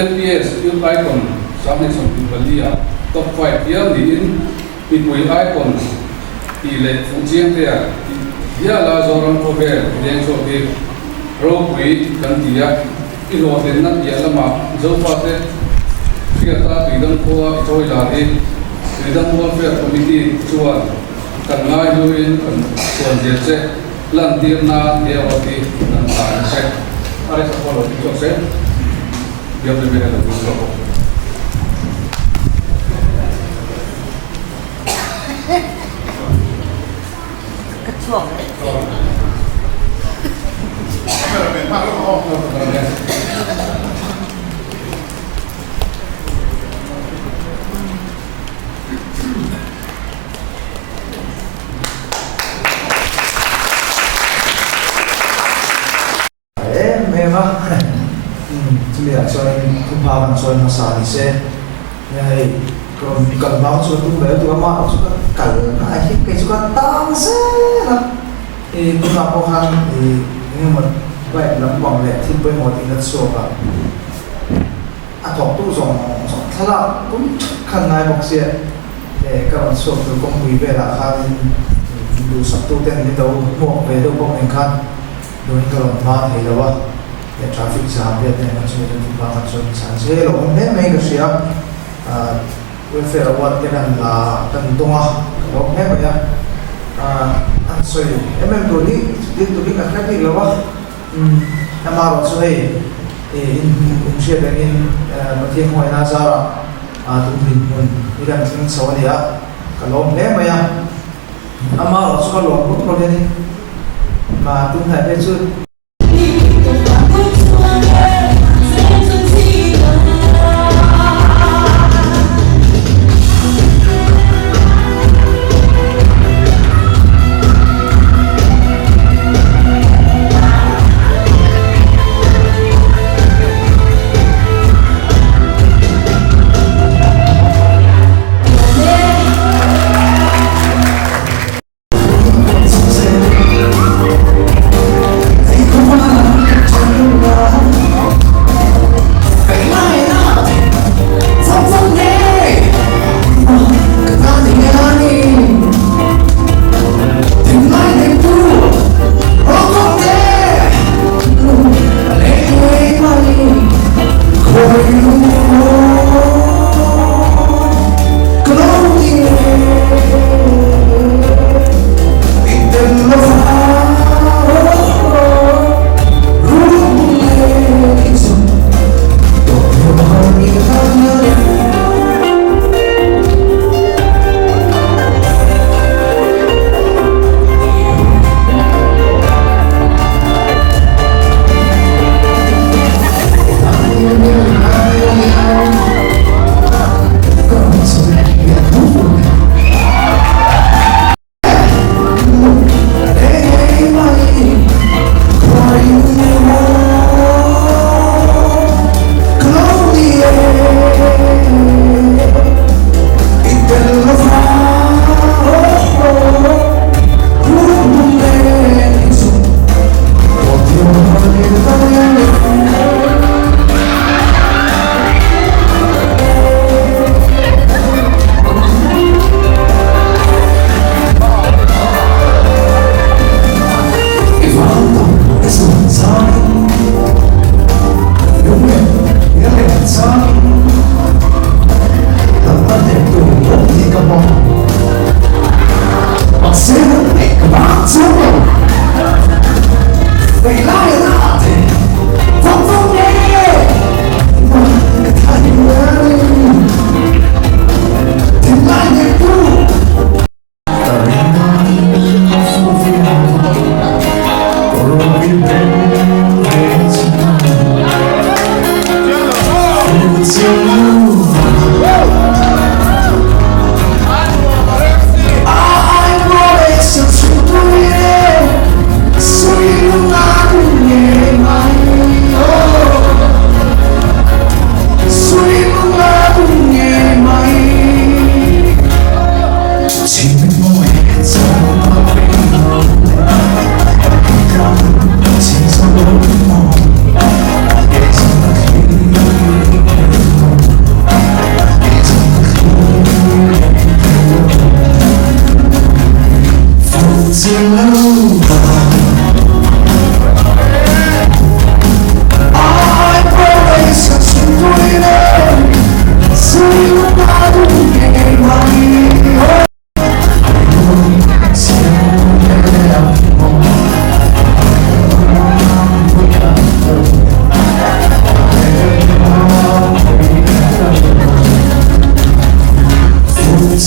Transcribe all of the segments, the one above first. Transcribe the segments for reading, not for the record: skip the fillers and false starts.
FPS yung icon sa amin sa Pimpalia top 5 yan din ipoi icon ile function dia J.Lalrosanga dia so ke roi kan dia iloten na dia lama zo pate fiata Tuidam ko J.Lalrosanga Tuidam welfare committee chuan kan ngai luin kan chuan jetse lantir na dia wati kan ta se are sa polo so se dia berbeda dengan Solo. Kecuali. Memang tidak soal kumparan soal masalah ini, ya kalau bangun suatu benda tu amat suka kalau akhir kayak suka tangsa, Kung ako hang vậy lắm bằng lệ thì bây một thì rất sâu cả thọc tu giống thật là cũng khăn này bọc xe để các bạn sâu từ công việc về là khá đủ sắp tu tên đi đâu một về đâu công việc khăn đối với các bạn thấy đâu để traffic giảm về nên là chúng ta phải làm sao sản xuất rồi nên mấy cái gì welfare award cái này là cần tung à đó hết vậy sorry em tôi đi là khác đi đâu em bảo rồi in share dengan bagi yang mau nazar tu pun ikan ting sawa dia kalau le maya ama kalau pun kalau ni ma tu hai pesu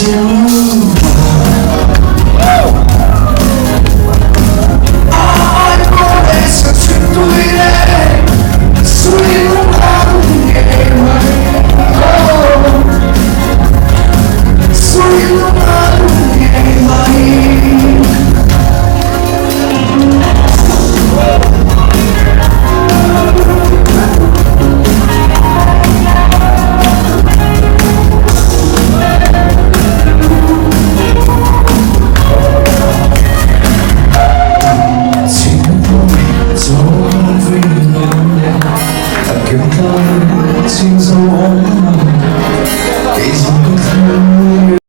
to